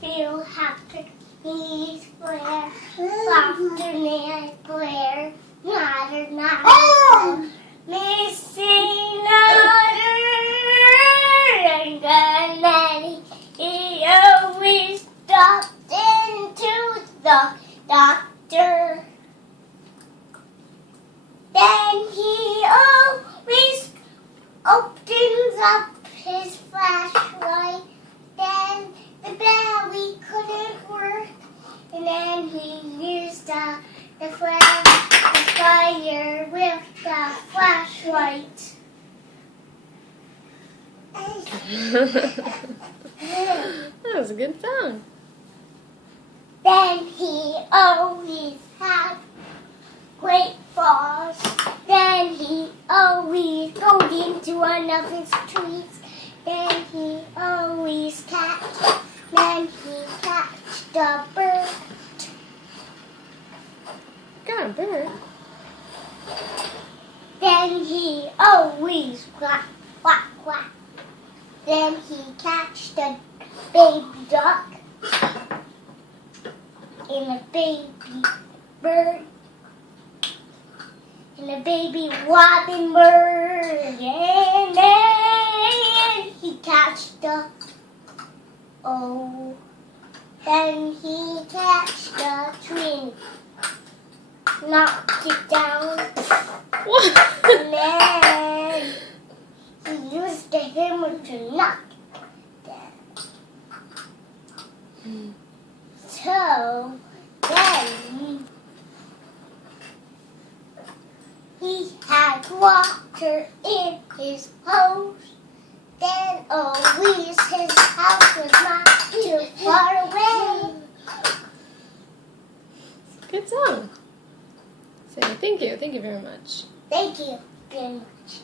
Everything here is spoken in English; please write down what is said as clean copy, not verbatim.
feel happy. He's Blair, softer than Blair, not missing another, and then he always stopped into the doctor. Then he always opens up his flashlight. Then the battery couldn't work, and then he used the fire with the flashlight. That was a good song. Then he always had great falls. Then he always goes into one of his trees. Then he always catch. Then he catch the bird. Got a bird. Then he always quack, quack, quack. Then he catch the baby duck and the baby bird and the baby robin bird. And then he catch the then he catch the tree, knocked it down. What? And then he used the hammer to knock it down. So then he had water in his hose. Then always his house was not too far away. Good song. Say thank you. Thank you very much. Thank you very much.